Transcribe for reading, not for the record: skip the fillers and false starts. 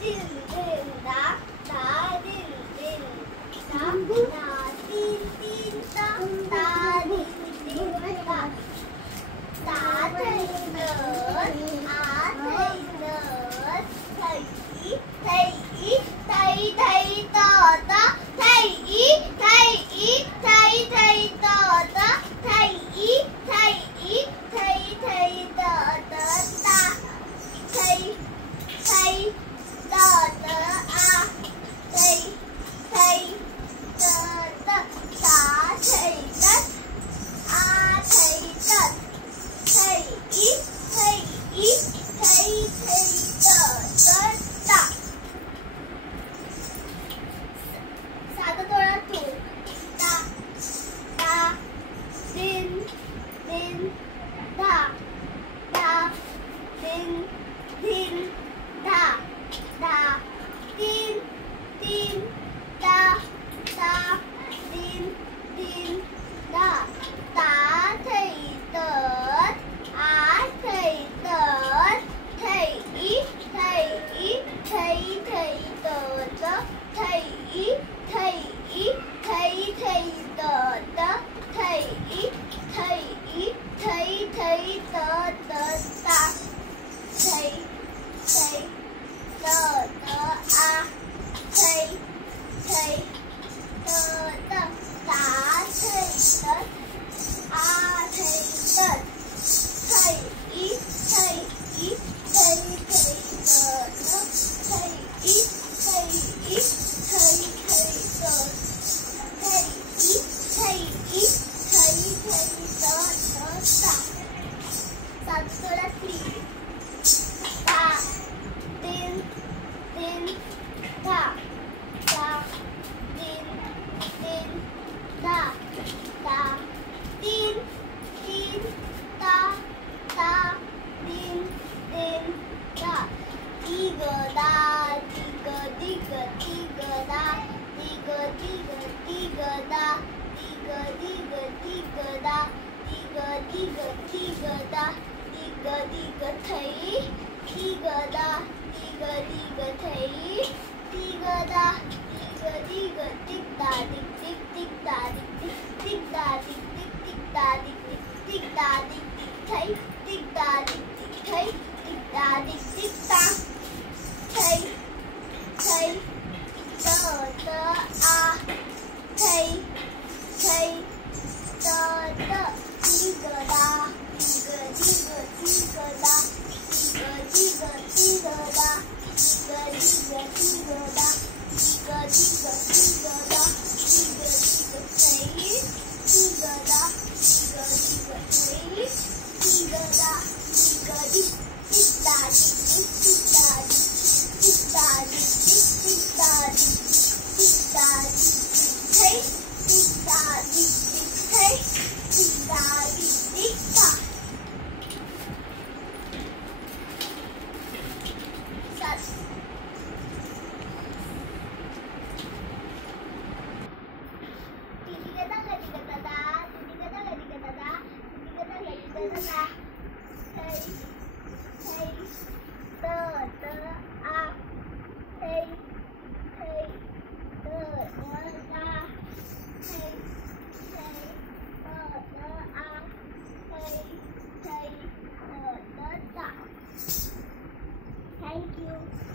din din da din din da tin tin da din din da thầy lớn thầy lớn thầy ý thầy ý thầy thầy tờ tớ thầy ý thầy ý thầy thầy tờ tớ thầy ý thầy ý thầy thầy tờ tớ ta thầy thầy tờ tớ a thầy thầy tờ tớ tá thầy đất a thầy đất thầy ý thầy ý thầy thầy tờ tớ ta साधा थोड़ा तू ता ता दिन दिन दा दा दिन दिन दा दा तीन तीन दा दा दिन दिन दा tá thầy tớt á thầy tớt thầy ý thầy ý thầy thầy tớt thầy ý thầy ý thầy thầy tớt thầy ý thầy ý thầy thầy tớt ta thầy thầy tớt a thầy thầy tớt tá thầy tớt a thầy tớt thầy ý thầy ý thầy thầy tớt thầy ý thầy ý thầy thầy tớt thầy ý thầy ý thầy thầy tớt ta satu lagi ta din din ta ta din din ta ta din din ta ta din din ta tiga da tiga tiga tiga da tiga tiga tiga da tiga tiga tiga da tiga tiga tiga da tiga tiga thầy tiga da tiga tiga thầy tiga da tiga tiga tik da tik tik tik da tik tik tik da tik tik tik da tik tik tik da tik tik thầy tik da tik tik thầy tik da tik tik ta thầy thầy tờ tớ a thầy thầy tờ tớ tiga da tiga tiga tiga da tiga tiga tiga da tiga tiga tiga da tiga tiga tiga da tiga tiga thầy tiga da tiga tiga thầy tiga da tiga tik tik da tik tik tik da tik da tik tik tik da tik da tik thầy tik da tik tik thầy tik da tik tik ta sat tiga kata tiga kata tiga kata tiga kata tiga kata tiga kata thầy thầy tờ tớ a thầy thầy tờ tớ a thầy thầy tờ tớ a thầy thầy tờ tớ ta. Thank you.